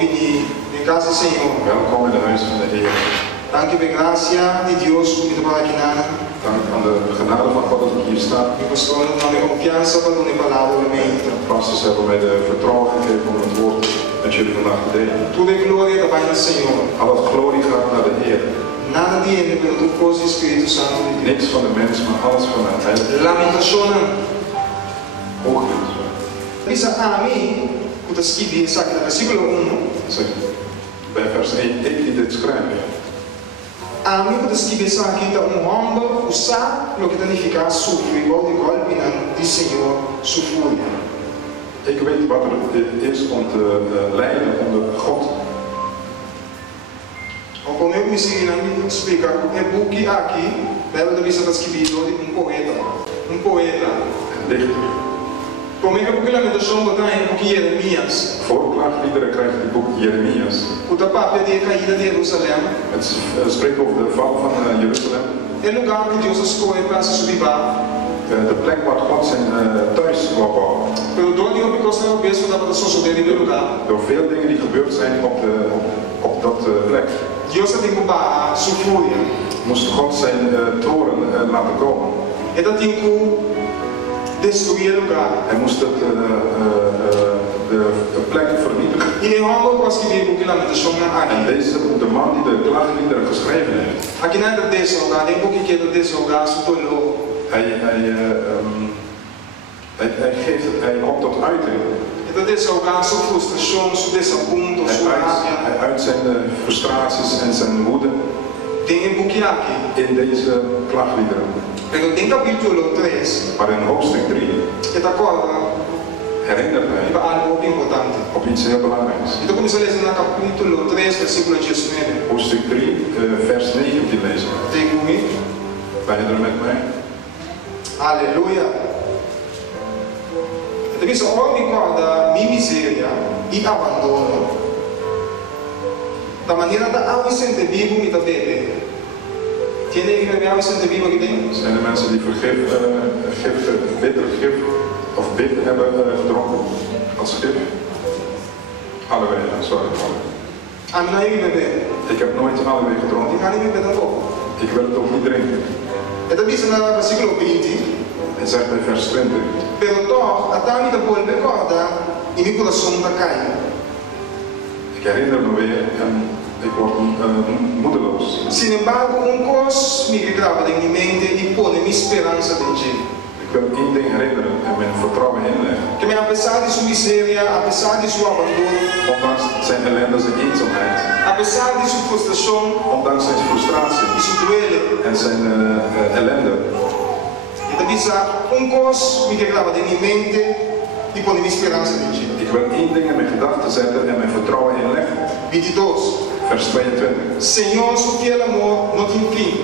em casa, Senhor. Welkom in de huis van de Heer. Dank u, gracia de Deus, por me dar aqui nada. Dank aan de genade van God dat ik hier sta. E pastor, não me confiança para dar palavra também. Pastors hebben mij de vertrouwen gegeven om het woord met jullie vandaag te delen. Toda a glória da Pai Senhor. Al het glorie gaat naar de Heer. Nada de ele, pelo tu força e Espírito Santo de Deus. Niks van de mens, maar alles van het Heilige. Lamentação. Hoogmoed. Bisa a mim, o que está escrito aqui no versículo 1. Bij vers 1, ik die dit schrijf. A mim, o que está escrito aqui, então, homem usar o que significa sofrer, igual de golpe de Senhor, sofrer. Ik weet wat er is om te lijden onder God. Como eu me ensino a explicar, é porque aqui, deve ter está escrito de poeta. Poeta. En dichter. Como é que a lamentação está em boek Jeremias? Voor klaagliederen krijg je het boek Jeremias. O tapapia de caída de Jerusalém. Het spreekt over de val van Jeruzalem. É lugar que Deus escolhe para se subir. De plek waar God zijn thuis wou bouwen. Pelo dono de uma costa europeia da produção dele no lugar. Door veel dingen die gebeurd zijn op dat plek. Deus tem que parar sua fúria. Moest God zijn toren laten komen. E dat tem que destruir o lugar. Hij moest de plek vernietigen. E nem algo was que veio que lamentação En de man die de klaagliederen geschreven heeft. Aqui não é desse lugar, nem porque que é desse lugar, só tolo. Hij komt tot uiting. Dat is ook aan zo'n frustratie, zo'n desaponto, zo'n rabia. Hij uit zijn frustraties en zijn woede in deze klaagliederen. Pero em capítulo 3, maar in hoofdstuk 3 herinnert hij op iets heel belangrijks. Então começa a ler no capítulo 3, versículo 19. Hoofdstuk 3, vers 19 lezen. Tem comigo? Ben je er met mij? Aleluia. Então isso ricorda minha miséria e abandono. Da maneira da água sente vivo me da bebe. Tiene que beber água sente vivo aqui dentro? Zijn er mensen die bitter gif of bitter hebben gedronken als gif? Allebei, sorry. Não é que beber. Ik heb nooit allebei gedronken. Ik ga niet meer beber ook. Ik wil het ook niet drinken. En dat is in versículo 20. Hij zegt bij vers 20. Pero toch, até me da boa recorda e meu coração está caindo. Ik herinner me weer en ik word moedeloos. Sin embargo, coisa me grava em minha mente e põe minha esperança em Ti. Ik wil één ding herinneren en mijn vertrouwen inleggen. Que apesar de sua miséria, apesar de seu abandono, ondanks zijn ellende, zijn eenzaamheid, apesar de sua frustração, ondanks zijn frustratie e seu duelo, en zijn ellende, então bisa coisa me grava em minha mente e põe minha esperança em Ti. Ik wil één ding in mijn gedachten zetten en mijn vertrouwen inleggen. 22. Vers 22. Senhor, seu fiel amor não tem fim.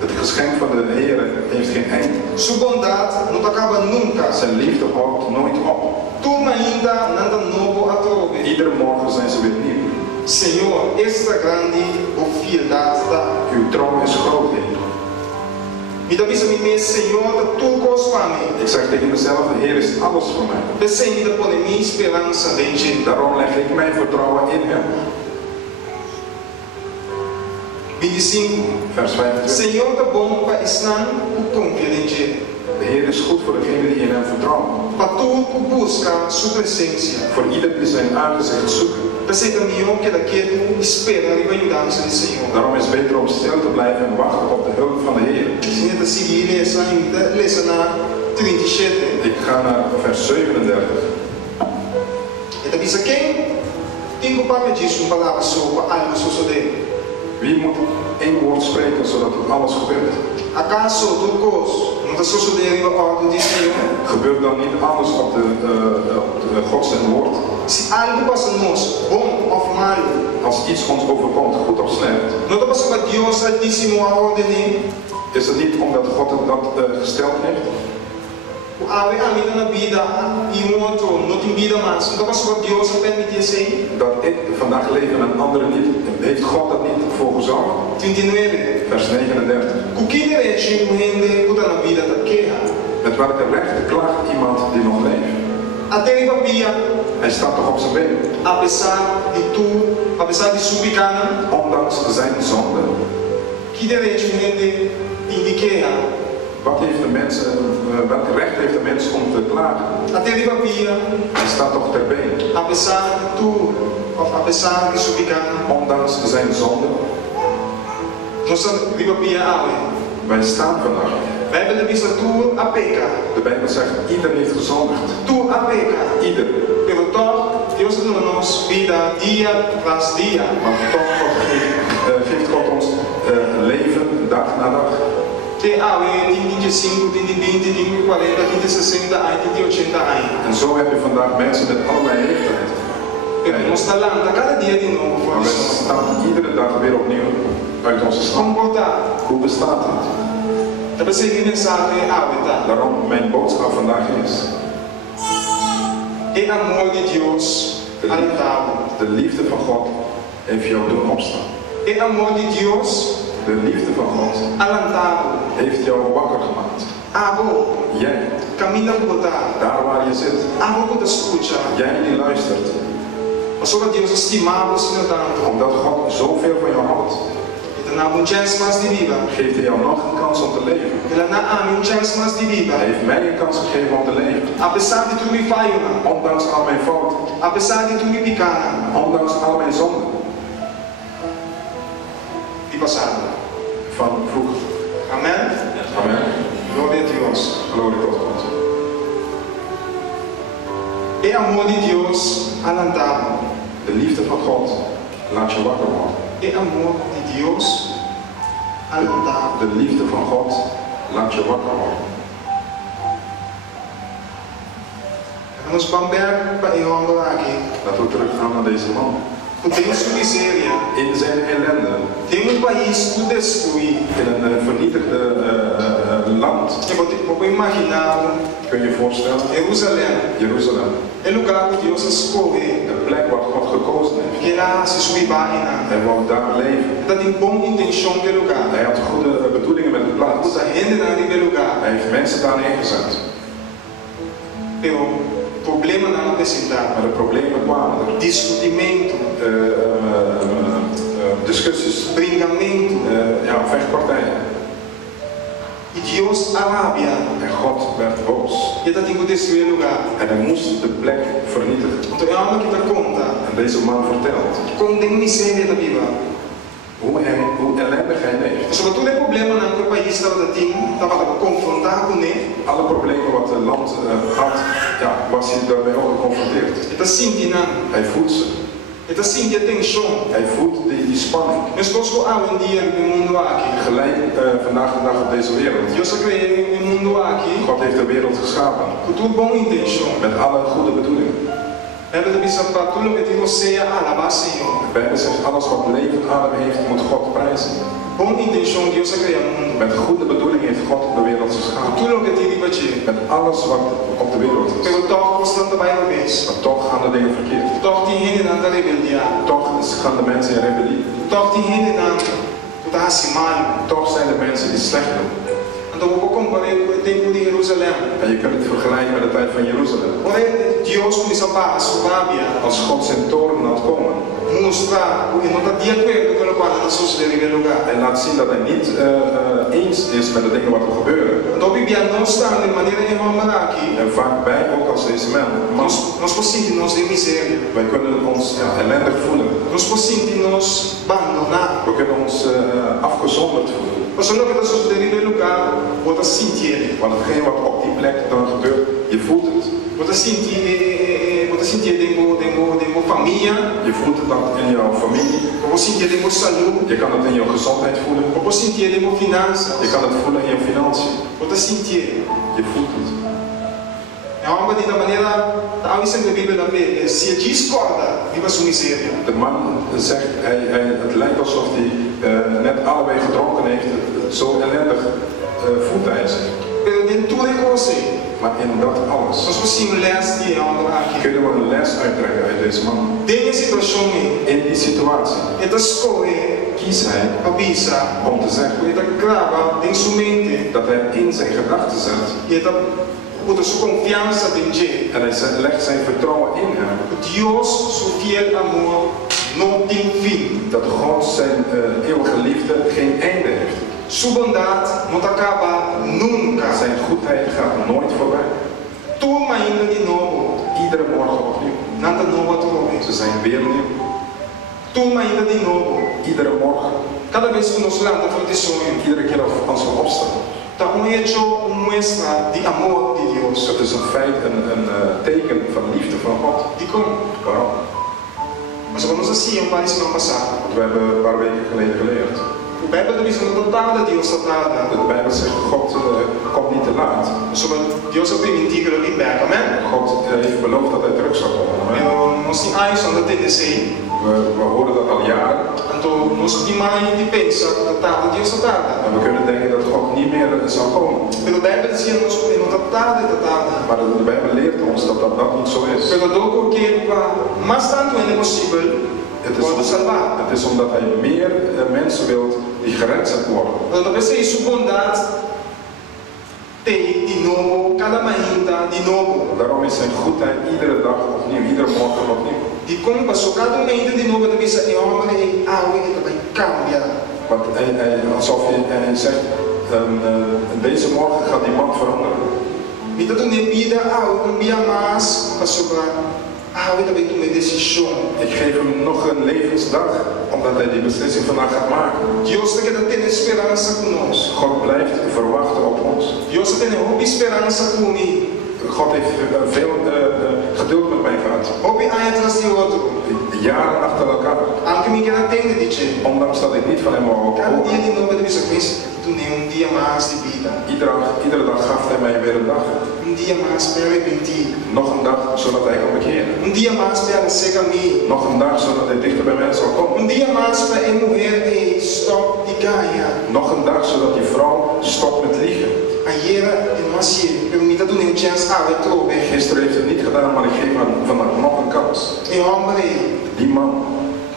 Het geschenk van de Heer heeft geen eind. Sua bondade não acaba nunca. Zijn liefde houdt nooit op. Turma ainda nada novo a trove. Iedere morgen zijn ze weer nieuw. Senhor, esta grande fieldade da. Uw trouw is groot, Heer. Me dá vista me Senhor, tudo coisa para mim. Ik zeg tegen mezelf, de Heer is alles voor mij. Pensei ainda por minha esperança em Ti. Daarom leg ik mijn vertrouwen in Hem. 25. Vers 25. Senhor, tá bom para estar confiar em Ti. De Heer is goed voor degenen die in Hem vertrouwen. Para tudo que busca Sua presença. Voor ieder die zijn aangezicht zoeken. Pensei também que daquele espera a ajudança do Senhor. Daarom is het beter om stil te blijven en wachten op de hulp van de Heer. Senhor, tá seguindo essa na 37. Ik ga naar vers 37. Então, isso quem tem que parar disso uma palavra sobre algo suceder. Wie moet één woord spreken zodat alles gebeurt? Acaso tudo coisa não está sucedendo a ordem do Senhor? Gebeurt dan niet alles op de God zijn woord? Se algo passa nós, bom ou mal, als iets ons overkomt, goed of slecht, não está passando para Deus altíssimo a ordem? Is het niet omdat God dat gesteld heeft? A vida na vida e outro não tem vida mais. Não está passando para Deus a permitir assim? Dat ik vandaag leef en een andere niet, heeft God dat niet voor gezorgd? 29. Vers 39. Com que direito um rende toda na vida da guerra? Met welke recht klaagt iemand die nog leeft? Até ele papia, Hij staat toch op zijn benen. apesar de sua picana, Ondanks zijn zonde. que direito ele indica. Wat heeft de mens, welk recht heeft de mens om te klagen? Até ele papia, Hij staat toch ter been. apesar de sua picana, Ondanks zijn zonde. nós ele papia ave. Wij staan vandaag. Wij hebben de vista tu a peca, De Bijbel zegt, ieder heeft gezondigd. tu a peca. Ieder. Pero toch, Deus nos vida dia tras dia. Maar toch geeft God ons leven dag na dag. Tem ave, tem 25, tem 20, tem 40, tem 60 anos, tem 80 anos. En zo heb je vandaag mensen met allerlei leeftijd. Pero nós está lá, cada dia de novo. Maar wij staan iedere dag weer opnieuw uit onze stand. Comportar. Hoe bestaat het? Dat betekent mensagem ave, tá? Daarom mijn boodschap vandaag is. É amor de Deus alentado. De liefde van God heeft jou doen opstaan. É amor de Deus De liefde van God alentado. heeft jou wakker gemaakt. Abo, Jij, caminha por botar. daar waar je zit. Abo por escuta. Jij die luistert. Mas só que Deus estimava o Senhor tanto. Omdat God zoveel van jou houdt, Ele não há chance mais de vida. geeft hij jou nog een kans om te leven. Ele não há chance mais de vida. Hij heeft mij een kans gegeven om te leven. Apesar de tudo me falha, Ondanks al mijn fouten. apesar de tudo me picana, Ondanks al mijn zonden. de passado. Van vroeger. Amém? Amen. Glória a Deus. Glorie tot God. É amor de Deus alentado. De liefde van God laat je wakker worden. É amor de Deus alentado. De liefde van God laat je wakker worden. Vamos Bamberg para Irlanda aqui. Laten we teruggaan naar deze man. Tem sua miséria. In zijn ellende, Tem país tudo destruído. in een vernietigde land, Eu vou imaginar kun je je voorstellen, Jerusalém. Jeruzalem. É lugar que Deus escolhe. Een plek waar God gekozen heeft. Que lá se subir Hij wou daar leven. Está tem boa intenção de lugar. Hij had goede bedoelingen met de plaats. Usa gente naquele lugar. Hij heeft mensen daar neergezet. Pero problema não apresentava. Maar de problemen kwamen er. Discutimento, Discussies, brincamento. vechtpartijen. E Deus arábia. En God werd boos. E está tem que destruir o lugar. En hij moest de plek vernietigen. Então é algo que dá conta. En deze man vertelt Como tem miséria na vida. hoe ellendig hij leeft. Sobretudo é problema naquele país estava confrontado com ele. Alle problemen wat het land had, was hij daarmee ook geconfronteerd. Está sentindo. Hij voelt ze. Está sentindo tensão. Hij voelt die spanning. Mas nós hoje em dia no mundo aqui. Gelijk vandaag de dag op deze wereld. Deus criou no mundo aqui. God heeft de wereld geschapen. Com tudo bom intenção. Met alle goede bedoelingen. Ela deve ser para tudo que tem você alabar Senhor. De Bijbel zegt alles wat leven adem heeft moet God prijzen. Bom intenção Deus criou o mundo. Met goede bedoelingen heeft God de wereld geschapen. Tudo que tem de fazer. Met alles wat op de wereld is. Pero toch constante bij de wees. Maar toch gaan de dingen verkeerd. Toch die heen en de rebeldia. Toch gaan de mensen in rebellie. Toch die heen en de hacimaio. Toch zijn de mensen die slecht doen. Então eu vou comparar com o templo de Jerusalém. En je kunt het vergelijken met de tijd van Jeruzalem. Ora, Deus começou a suburbia. Als God zijn toren laat komen. Mostrar que não está de acordo com o qual as pessoas devem lugar. En laat zien dat hij niet eens is met de dingen wat er gebeuren. Então Bíblia não está de maneira irmã aqui. En vaak wij ook als deze man. Nós sentimos de miséria. Wij kunnen ons ellendig voelen. Nós sentimos abandonados. We kunnen ons afgezonderd voelen. Mas olha o que está sucedendo no lugar, você sentir. Want hetgeen wat op die plek dan gebeurt, je voelt het. Você sentir dentro família. Je voelt het dan in jouw familie. Você sentir dentro saúde. Je kan het in jouw gezondheid voelen. Você sentir dentro finanças. Je kan het voelen in jouw financiën. Você sentir. Je voelt het. É uma maneira, a lição da Bíblia também, se discorda, viva sua miséria. De man zegt, het lijkt alsof hij net allebei gedronken heeft. Zo ellendig voelt hij zich. Pero dentro de você, maar in dat alles nós precisamos ler aqui. Kunnen we een les uittrekken uit deze man. Tem a situação in die situatie. Ele escolhe kies hij om te zeggen ele grava em sua mente. Dat hij in zijn gedachten zet. Ele Puta su confianza in Dio. En hij legt zijn vertrouwen in hem. Dios su fiel amor no tiene fin. Dat God zijn eeuwige liefde geen einde heeft. Su bondad no acaba nunca. Zijn goedheid gaat nooit voorbij. Turma ainda de novo. Iedere morgen opnieuw. Nada novo outra Ze zijn weer nieuw. Turma ainda de novo. Iedere morgen. Cada vez que nos levantamos para de sonho, Iedere keer als we opstaan. está hecho muestra de amor de Dios. Dat is een feit, een teken van liefde van God. De como? Waarom? Mas vamos assim, um país não passar. Want we hebben een paar weken geleden geleerd. O Bijbel diz no total de Deus tratada. De Bijbel zegt, God komt niet te laat. Sobre Deus é permitir que ele venha, amen? God heeft beloofd dat hij terug zal komen. Amen. Nós temos anos onde tem desse. We horen dat al jaren. Então, nós demais de pensar tratada Deus tratada. En we kunnen denken dat God niet meer zal komen. Pelo Bijbel dizia nós no tratada tratada. Maar de Bijbel leert ons dat dat niet zo is. Pelo do porque mais tanto é possível. Het is omdat hij meer mensen wil die gered zijn worden. Quando você isso bondade tem de novo, cada manhã de novo. Daarom is zijn goedheid iedere dag opnieuw, iedere morgen opnieuw. De como passou cada manhã de novo, dat is een homem en oude que vai cambiar. Want alsof hij zegt, deze morgen gaat die man veranderen. Niet dat een vida oude um dia mais passou para oude dat ik een decisão. Ik geef hem nog een levensdag, omdat hij die beslissing vandaag gaat maken. Deus tem que ter esperança conosco. God blijft verwachten op ons. Deus tem hope esperança comigo. God heeft veel geduld met mij gehad. Hope een atrás de outro. Jaren achter elkaar. Aunque me queda atender de ti. Ondanks dat ik niet van hem mocht Cada horen. dia de novo ele diz tu nem dia mais de vida. Iedere dag gaf hij mij weer een dag. Dia mais para arrepender. Nog een dag zodat hij kan bekeren. Dia mais para ser caminho. Nog een dag zodat hij dichter bij mij zal komen. Dia mais para a mulher stop de ganhar. Nog een dag zodat die vrouw stopt met liegen. Ayer eu não sei, permita do nem chance a trobe. Gisteren heeft het niet gedaan, maar ik geef hem vandaag nog een kans. Die man.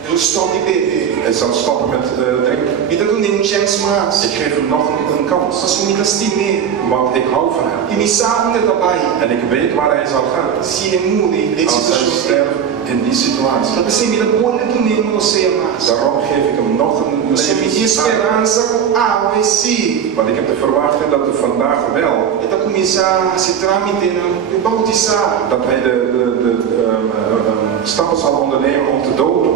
Eu stop de beber. Hij zal stoppen met drinken. Permita do nem chance mais. Ik geef hem nog een kans. Assumir as time. Want ik hou van hem. E me sabe onde trabalha. En ik weet waar hij zal gaan. Se ele mude, als hij sterft in die situatie. Dat is niet de bonde do nem você mais. Daarom geef ik hem nog een esperança com sim. Want ik heb de verwachting dat er vandaag wel. Ele começar a se tramitar, a bautizar. Dat hij de stappen zal ondernemen om te doden.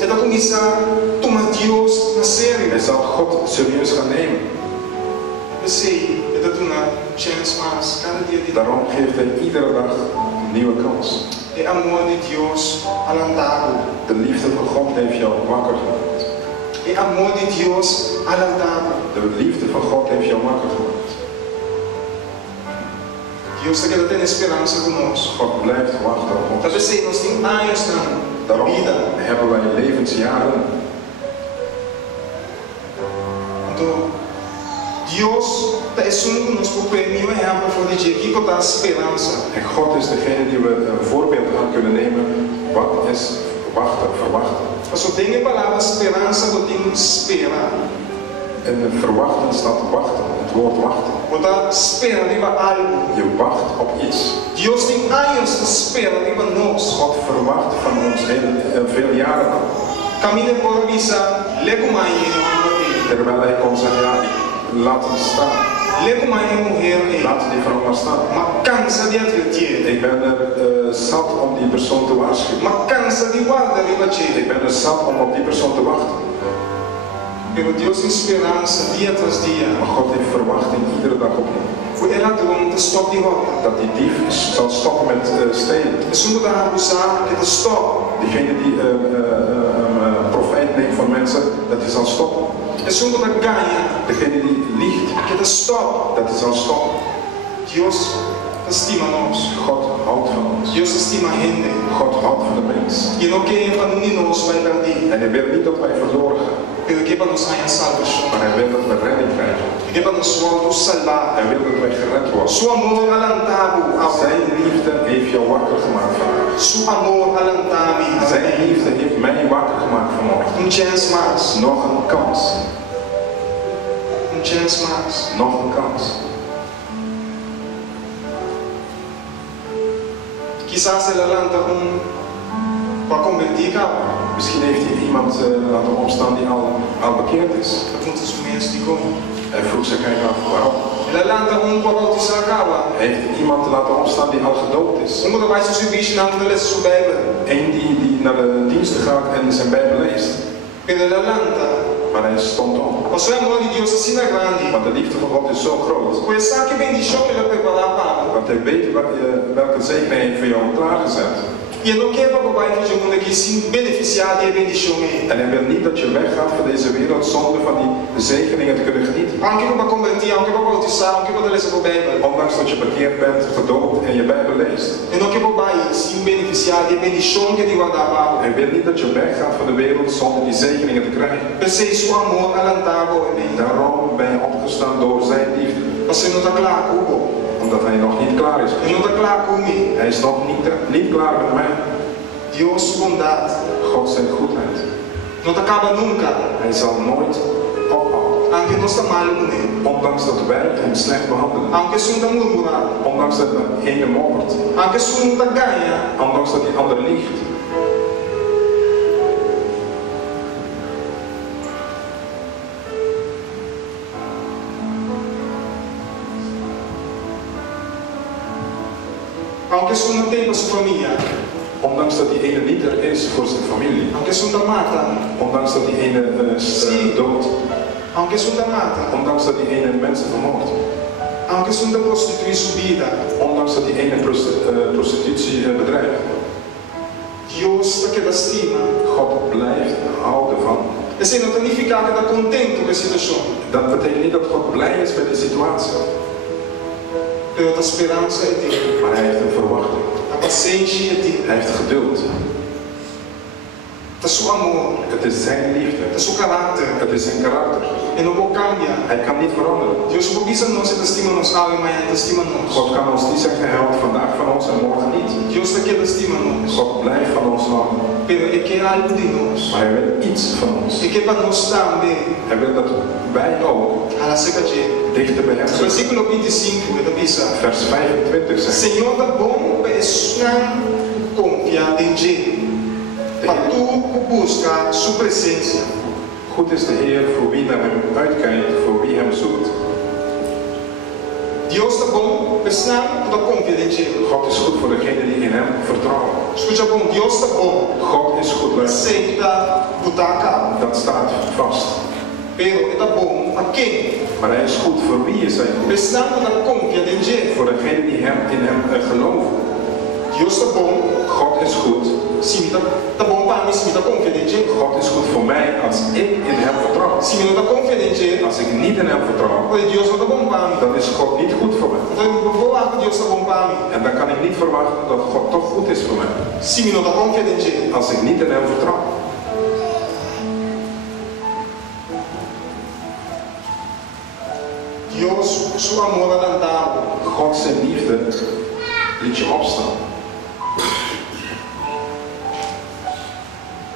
Ele começar a tomar Deus na sério. Hij zal God serieus gaan nemen. Eu sei, ele dá uma chance mais cada dia de. Daarom geeft hij iedere dag een nieuwe kans. É amor de Deus alantado. De liefde van God heeft jou wakker gemaakt. É amor de Deus alantado. De liefde van God heeft jou wakker gemaakt. Deus está querendo ter esperança conosco. God blijft wachten op ons. Dat is nós temos anos na vida. Hebben wij levensjaren. Então, Deus está assumindo conosco o prêmio e a para dizer que dá esperança. En God is degene die we een voorbeeld aan kunnen nemen. Wat is wachten, verwachten. Als we denken palavra esperança, we denken esperar. En verwachten staat wachten, het woord wachten. Wat espera de algo. Je wacht op iets. Deus tem anos de espera de nós. God verwacht van ons veel jaren al. Caminha por visa, lego mais terwijl hij kon zeggen, ja, laat hem staan. Lego mais mulher. Laat die vrouw maar staan. Maar cansa de advertir. Ik ben er zat om die persoon te waarschuwen. Maar cansa de guardar de bater. Ik ben er zat om op die persoon te wachten. Pero Deus tem esperança dia tras dia. Maar God heeft verwachting iedere dag opnieuw. Voor de ladrão te stop die rota. Dat die dief zal stoppen met stelen. É zonder daar abusar que te stop. Diegene die profijt neemt van mensen, dat hij zal stoppen. É zonder dat ganha. Degene die liegt, que te stop. Dat hij zal stoppen. Deus estima nós. God houdt van ons. Deus estima a gente. God houdt van de mens. E não quer para nós vai perder. En hij wil niet dat wij verloren gaan. Ele quer para nos ganhar salvação. Maar hij wil dat we redding krijgen. Ele quer para nos salvar. Hij wil dat wij gered worden. Seu amor alantado. Zijn liefde heeft jou wakker gemaakt vandaag. Seu amor alantado. Zijn liefde heeft mij wakker gemaakt vanmorgen. Chance mais. Nog een kans. Chance mais. Nog een kans. Quizás el alanta para convertir. Misschien heeft hij iemand laten opstaan die al bekeerd is. Pergunta se mês de como. Hij vroeg zich eigenlijk af waarom. El alanta para bautizar acaba. Hij heeft iemand laten opstaan die al gedoopt is. Dat vai se subir na de les sua Bijbel. Eén die naar de diensten gaat en zijn Bijbel leest. Pero el alanta. Maar hij stond op. O seu amor de Deus assim na grande. Want de liefde van God is zo groot. Pois sabe que bendição ele preparar para. Want hij weet welke zegen hij heeft voor jou klaargezet. E não quer para papai que mundo aqui se beneficiar de bendição. En hij wil niet dat je weggaat van deze wereld zonder van die zegeningen te kunnen genieten. Anche para convertir, anche para bautizar, anche para lezen de Bijbel. Ondanks dat je bekeerd bent, gedoopt en je Bijbel leest. E não quer papai se beneficiar de bendição que Deus dá para. Hij wil niet dat je weggaat van de wereld zonder die zegeningen te krijgen. Pensei seu amor alantado e bem. Daarom ben je opgestaan door zijn liefde. Você não está claro com o Omdat hij nog niet klaar is. Ele não está claro comigo. Hij is nog niet klaar met mij. Deus bondade. God zijn goedheid. Não acaba nunca. Hij zal nooit ophouden. Anche não está mal com ele. Ondanks dat wij hem slecht behandelen. Anche se não murmurar. Ondanks dat de ene moppert. Anche se não está ganha. Ondanks dat die ander liegt. Aunque isso não tem para sua família. Ondanks dat die ene niet er is voor zijn familie. Aunque isso não mata. Ondanks dat die ene doodt. Aunque isso não mata. Ondanks dat die ene mensen vermoordt. Aunque isso não prostitui sua vida. Ondanks dat die ene prostitutie bedrijft. Deus está que dá estima. God blijft houden van. Esse não significa que está contente com a situação. Dat betekent niet dat God blij is met de situatie. Pero a esperança é dele. Maar hij heeft een verwachting. A paciência é dele. Hij heeft geduld. É seu amor. Het is zijn liefde. É seu caráter. Het is zijn karakter. Ele não pode cambiar. Hij kan niet veranderen. Deus não precisa nós, ele estima nós, amanhã ele estima nós. God kan ons niet zeggen, hij houdt vandaag van ons en morgen niet. Deus está que estima nós. God blijft van ons nog. Pero ele quer algo de nós. Maar hij wil iets van ons. Ele quer para nós também. Hij wil dat wij ook Ela seca de dichter bij hem zijn. Versículo 25, ele diz: Vers 25 zegt. Senhor da bom pessoa confiar em Ele. Para tu buscar sua presença. Goed is de Heer voor wie naar hem uitkijkt, voor wie hem zoekt. Deus está bom, pessoa toda confiar em Ele. God is goed voor degenen die in hem vertrouwen. Escuta bom, Deus está bom. God is goed, Aceita botar dat staat vast. Pero está bom para quem? Maar hij is goed voor wie is hij goed? Pessoa toda confiar em Ele. Voor degenen die in hem geloven. Deus está bom. God is goed. Sim, está bom para mim, sim, está confiar em Ele. God is goed voor mij als ik in hem vertrouw. Sim, não está confiar em Ele. Als ik niet in hem vertrouw, Deus não está bom para mim. dan is God niet goed voor mij. Então eu vou lá que Deus está bom para mim. En dan kan ik niet verwachten dat God toch goed is voor mij. Sim, não está confiar em Ele. Als ik niet in hem vertrouw. Deus, seu amor adelantado. God zijn liefde liet je opstaan.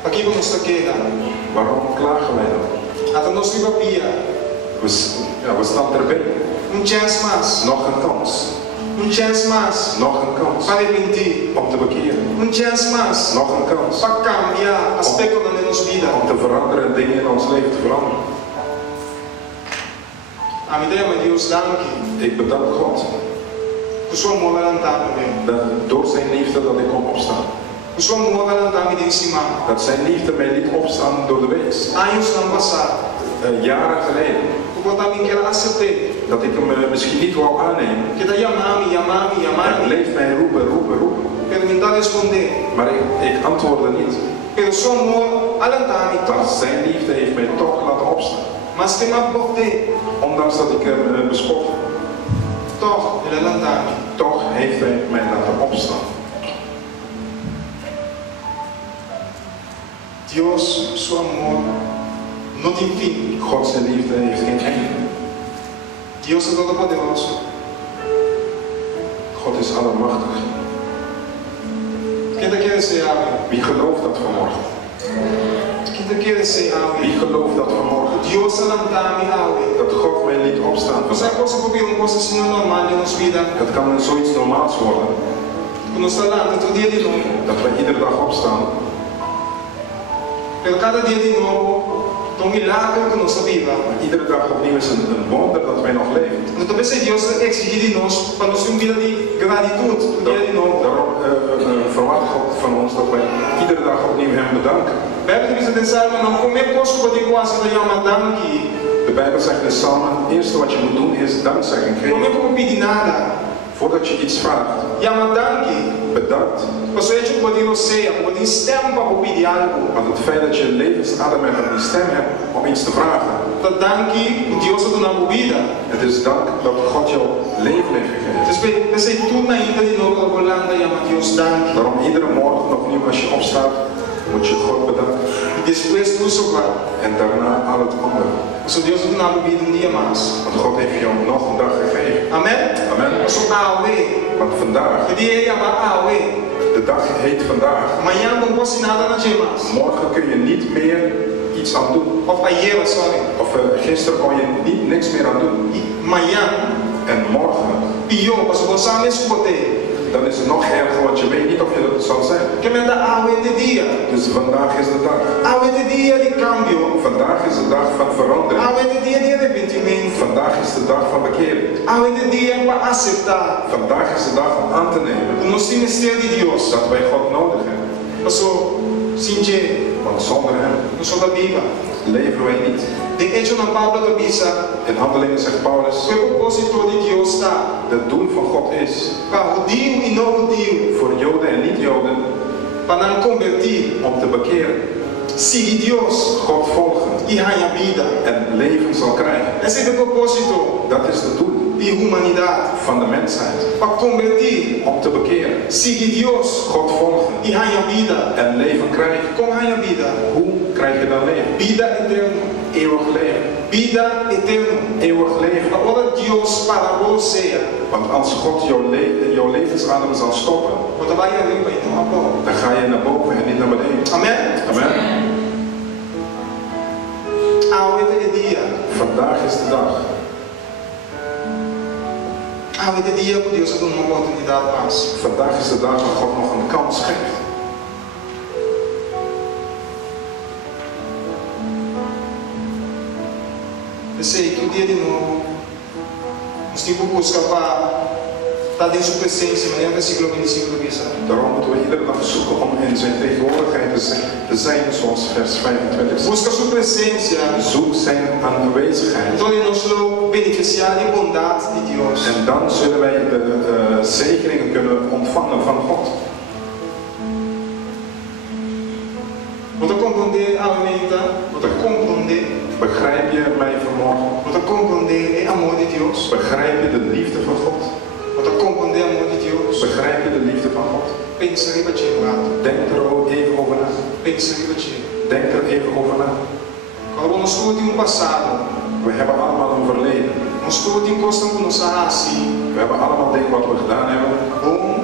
Aqui vamos estar queira. Waarom klagen wij dan? Até nós livra pia. We staan erbij. Chance mais. Nog een kans. Chance mais. Nog een kans. Para arrepender. Om te bekeren. Chance mais. Nog een kans. Para cambiar aspectos na nossa vida. Om te veranderen en dingen in ons leven te veranderen. A minha ideia é Deus dá aqui. Ik bedank God. O seu amor adelantado também. Door zijn liefde dat ik kon opstaan. O seu amor adelantado me disse cima. Dat zijn liefde mij liet opstaan door de week. Anos não passar. Jaren geleden. O botar me que aceitei. Dat ik hem misschien niet wou aannemen. Que daí amami. Hij bleef mij roepen. Pero me dá responder. Maar ik antwoordde niet. Pero seu amor adelantado. Maar zijn liefde heeft mij toch laten opstaan. Mas tem uma porte. Ondanks dat ik hem bespotte. Toch, ele adelantado. Toch heeft hij mij laten opstaan. Deus, seu amor, não tem fim. God zijn liefde heeft geen einde. Deus é todo poderoso. God is allemachtig. Quem quer ser ave? Wie gelooft dat vanmorgen? Quem quer ser ave? Wie gelooft dat vanmorgen? Deus adelantado ave. Dat God mij liet opstaan. Você pode probeer coisa assim normal em nossa vida. Dat kan zoiets normaals worden. que nos está dando todo dia de novo. Dat wij iedere dag opstaan. Pelo cada dia de novo, um milagre que nos viva. Maar iedere dag opnieuw is een wonder dat wij nog leven. Então talvez Deus exige de nós para nós ter uma vida de gratitude todo dia de novo. Daarom verwacht God van ons dat wij iedere dag opnieuw hem bedanken. Bijbel diz atenção, não como é que posso poder quase da chama danki. De Bijbel zegt in Psalmen, het eerste wat je moet doen is dankzegging Não é geven. como pedir nada. Voordat je iets vraagt, Chama danki. bedankt. Você é tipo poder ser, poder stemmen para pedir algo. Want het feit dat je levensadem hebt en die stem hebt om iets te vragen, Dat danki Deus te na vida. het is dank dat God jou leven heeft gegeven. Dus pensei tudo ainda de novo a Holanda chama Deus danki. Daarom iedere morgen opnieuw als je opstaat, moet je God bedanken. E depois tudo sobre. En daarna al het andere. So Deus te na vida dia mais. Want God heeft jou nog een dag gegeven. Amen. Amen. So awe. Want vandaag, O dia chama awe. de dag heet vandaag. Amanhã não posso nada na gemas. Morgen kun je niet meer iets aan doen. Of ayer, sorry. Of gisteren kon je niks meer aan doen. Amanhã, En morgen, pior, parce que você sabe escutar. dan is het nog erger, want je weet niet of je dat zal zijn. Que me dá awe de dia. Dus vandaag is de dag. Awe de dia de cambio. Vandaag is de dag van verandering. Awe de dia de arrependimento. Vandaag is de dag van bekering. Awe de dia para aceitar Vandaag is de dag om aan te nemen o nosso mistério de Deus. dat wij God nodig hebben. Pastor, sincero, Want zonder hem não sou da Bíblia. leven wij niet. De hecho na Pablo da Bisa, In Handelingen zegt Paulus, o propósito de Deus está het doel van God is para judio e não judio, voor Joden en niet-Joden para não convertir, om te bekeren, seguir Deus God volgen e ganhar vida. en leven zal krijgen. Esse é o propósito Dat is het doel de humanidade. van de mensheid. Para convertir, Om te bekeren, seguir Deus God volgen e ganhar vida. en leven krijgen. Como ganhar vida? Hoe krijg je dan leven? Vida eterna. Eeuwig leven. Vida eterna. Eeuwig leven. Agora Deus para você. Want als God jouw levensadem zal stoppen, Você vai ali para então agora. dan ga je naar boven en niet naar beneden. Amém? Amen. Hoje é dia. Vandaag is de dag. Hoje é dia que Deus dá uma oportunidade mais. Vandaag is de dag waar God nog een kans geeft. Eu sei que o dia de novo, nós temos que buscar para estar em sua presença, mas é o versículo 25 do Bisa. Daarom moeten we iedere dag zoeken om in zijn tegenwoordigheid te zijn, zoals vers 25 zegt. Busca sua presença, Zoek zijn aanwezigheid. então nós vamos beneficiar da bondade de Deus. En dan zullen wij de zegeningen kunnen ontvangen van God. Você compreender a mente, você compreender, Begrijp je mij vanmorgen? você compreender o amor de Deus. Begrijp je de liefde van God? Você compreender o amor de Deus. Begrijp je de liefde van God? Pensa aí para ti, gato. Denk er ook even over na. Pensa aí para ti. Denk er even over na. Agora nós tudo em um passado, We hebben allemaal een verleden. nós tudo em costa com nossa raça, We hebben allemaal dingen wat we gedaan hebben. bom